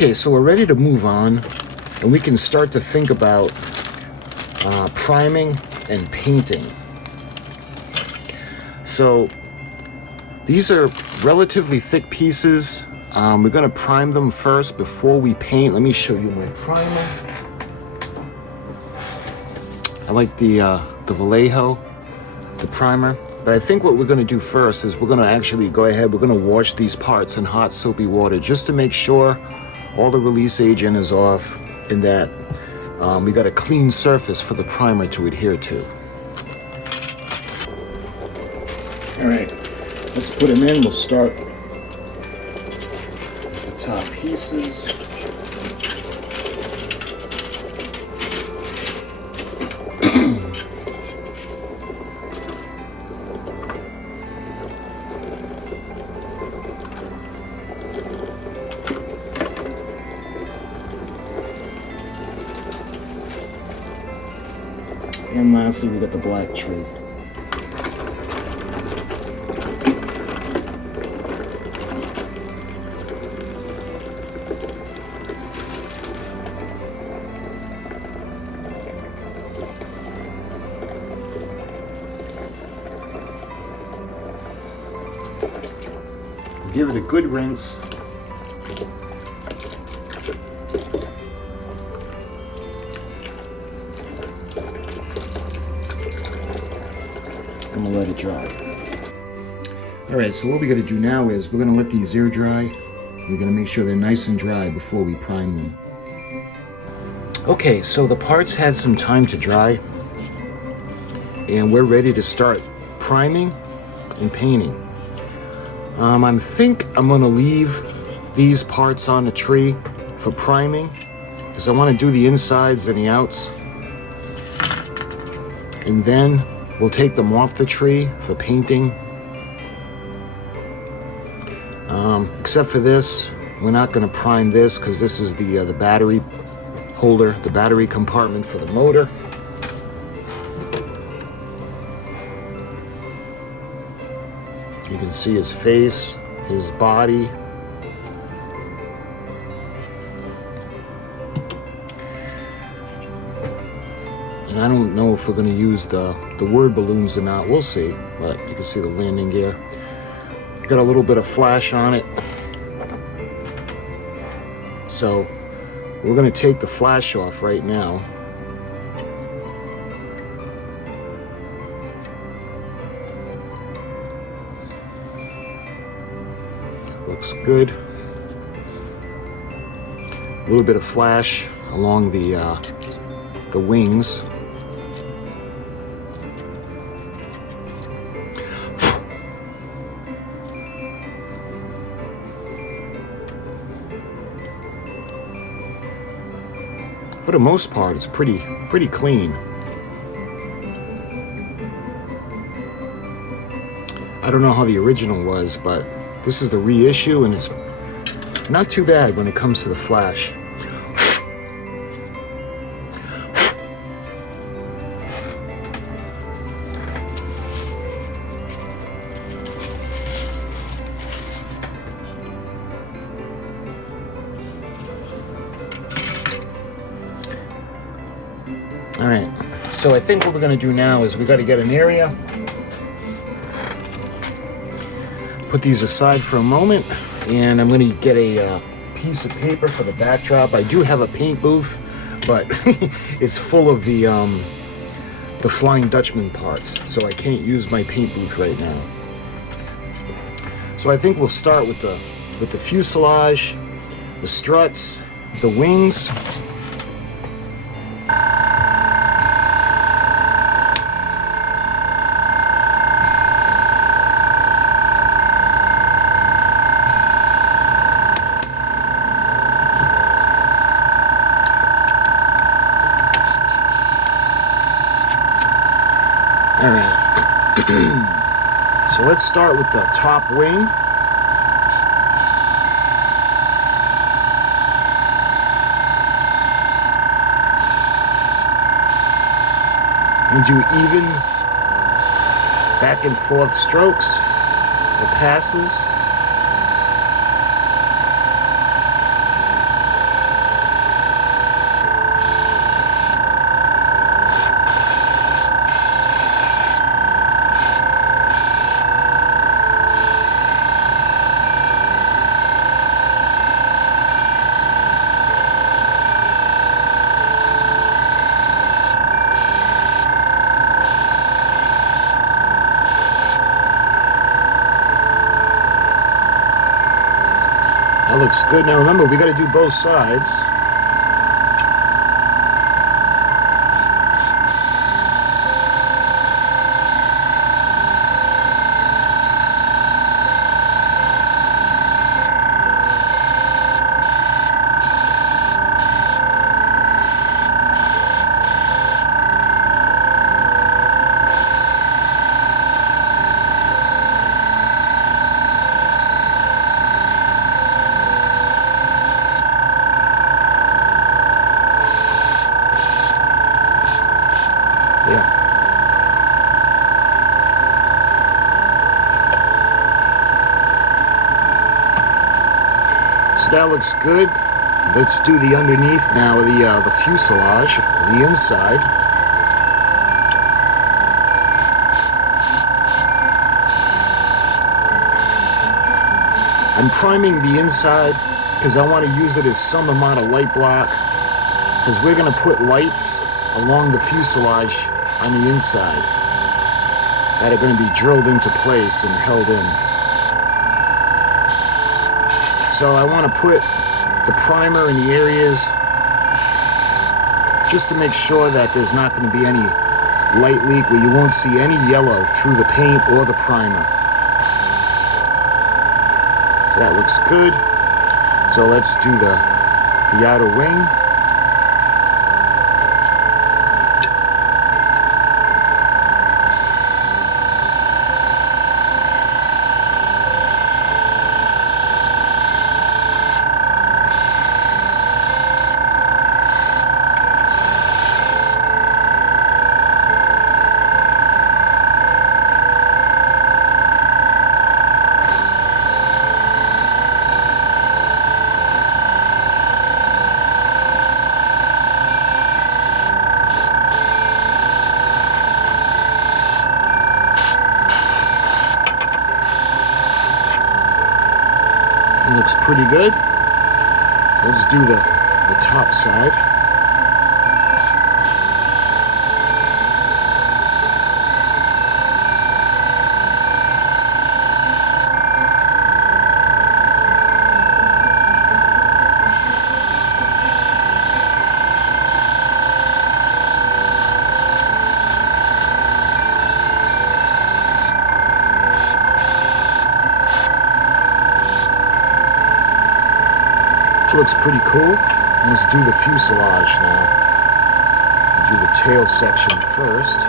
Okay, so we're ready to move on, and we can start to think about priming and painting. So these are relatively thick pieces. We're going to prime them first before we paint. Let me show you my primer. I like the Vallejo, the primer. But I think what we're going to do first is we're going to actually go ahead, we're going to wash these parts in hot soapy water just to make sure all the release agent is off and that we got a clean surface for the primer to adhere to. All right, let's put them in. We'll start with the top pieces. And lastly, we got the black tree. Give it a good rinse. And we'll let it dry. Alright, so what we're going to do now is we're going to let these air dry. We're going to make sure they're nice and dry before we prime them. Okay, so the parts had some time to dry, and we're ready to start priming and painting. I think I'm going to leave these parts on the tree for priming because I want to do the insides and the outs, and then we'll take them off the tree for painting. Except for this, we're not going to prime this because this is the battery holder, the battery compartment for the motor. You can see his face, his body. And I don't know if we're going to use the word balloons or not. We'll see. But you can see the landing gear. Got a little bit of flash on it. So we're going to take the flash off right now. Looks good. A little bit of flash along the wings. For the most part, it's pretty clean. I don't know how the original was, but this is the reissue, and it's not too bad when it comes to the flash. All right, so I think what we're going to do now is we got to get an area. Put these aside for a moment, and I'm going to get a piece of paper for the backdrop. I do have a paint booth, but it's full of the Flying Dutchman parts, so I can't use my paint booth right now. So I think we'll start with the fuselage, the struts, the wings. So let's start with the top wing. And do even back and forth strokes or passes. looks good. Now remember, we got to do both sides. Yeah. So that looks good. Let's do the underneath now, the fuselage, the inside. I'm priming the inside because I want to use it as some amount of light block, because we're going to put lights along the fuselage on the inside that are going to be drilled into place and held in. So I want to put the primer in the areas just to make sure that there's not going to be any light leak, where you won't see any yellow through the paint or the primer. So that looks good. So let's do the outer wing. It looks pretty good. So let's do the top side. Looks pretty cool. Let's do the fuselage now. Do the tail section first.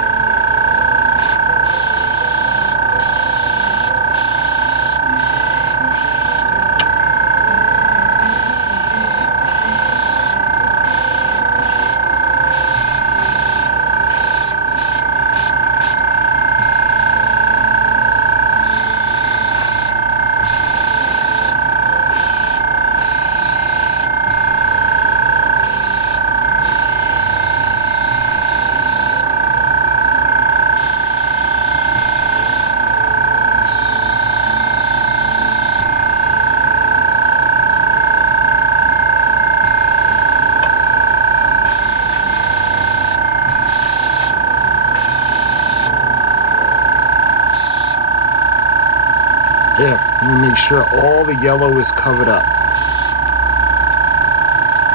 There, I'm going to make sure all the yellow is covered up.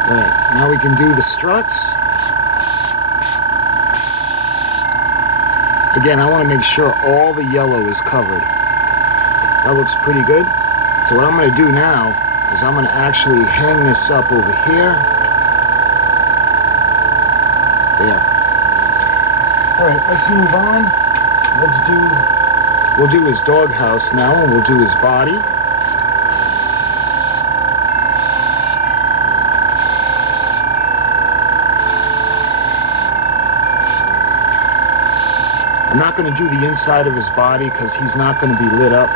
Alright, now we can do the struts. Again, I want to make sure all the yellow is covered. That looks pretty good. So what I'm going to do now is I'm going to actually hang this up over here. There. Alright, let's move on. We'll do his doghouse now, and we'll do his body. I'm not going to do the inside of his body because he's not going to be lit up.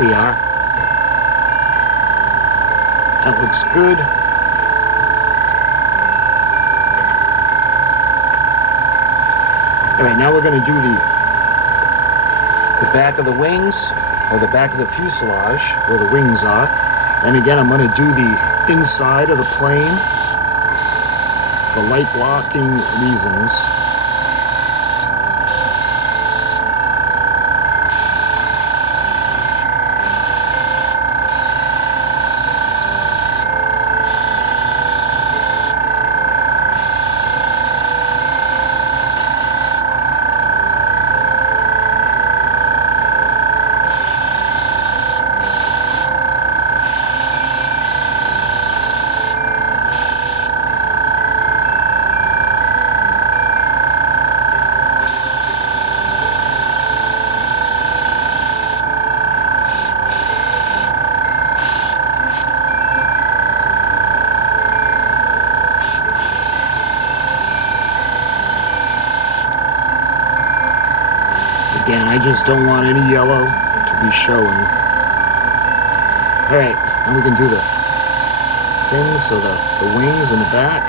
we are. That looks good. All right, now we're going to do the back of the wings, or the back of the fuselage, where the wings are. And again, I'm going to do the inside of the plane for light blocking reasons. Again, I just don't want any yellow to be showing. Alright, now we can do the things, so the wings in the back.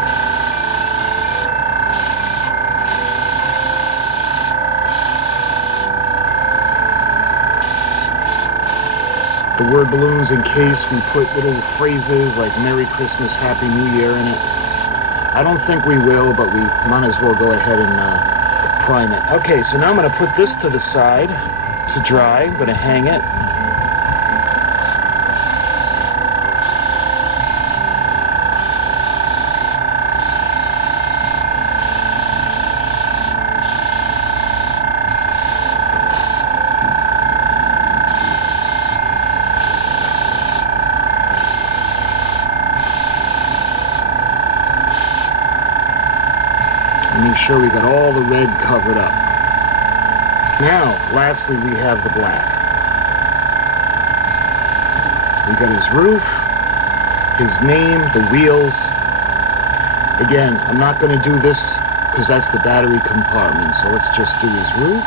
The word balloons, in case we put little phrases like Merry Christmas, Happy New Year in it. I don't think we will, but we might as well go ahead and prime it. Okay, so now I'm going to put this to the side to dry. I'm going to hang it. Make sure we got all the red covered up. Now, lastly, we have the black. We got his roof, his name, the wheels. Again, I'm not going to do this because that's the battery compartment, so let's just do his roof.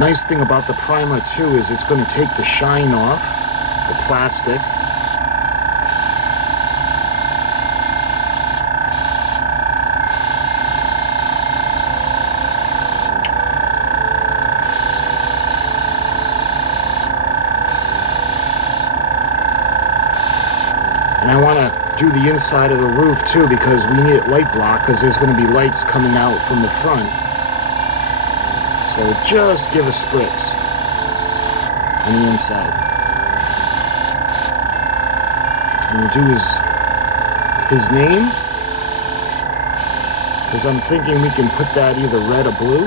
Nice thing about the primer too is it's going to take the shine off, the plastic. And I want to do the inside of the roof too, because we need it light block, because there's going to be lights coming out from the front. So just give a spritz on the inside. And we'll do his name, because I'm thinking we can put that either red or blue.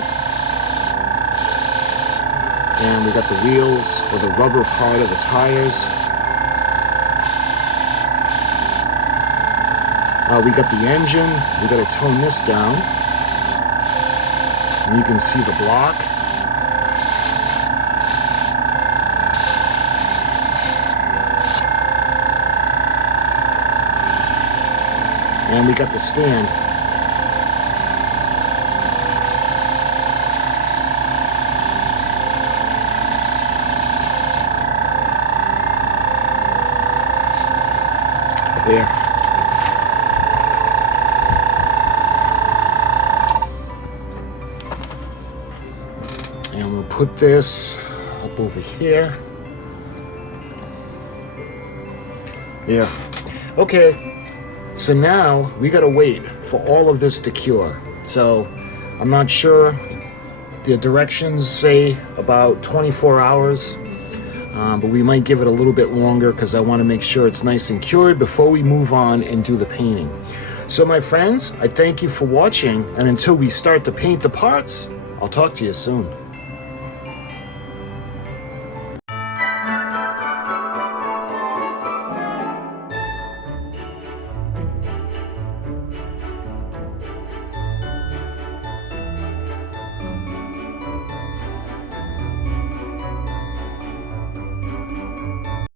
And we got the wheels, or the rubber part of the tires. We got the engine. We got to tone this down. And you can see the block. And we got the stand. There. And we'll put this up over here. There. Okay. So now we gotta wait for all of this to cure. So I'm not sure. The directions say about 24 hours. But we might give it a little bit longer because I want to make sure it's nice and cured before we move on and do the painting. So my friends, I thank you for watching, and until we start to paint the parts, I'll talk to you soon.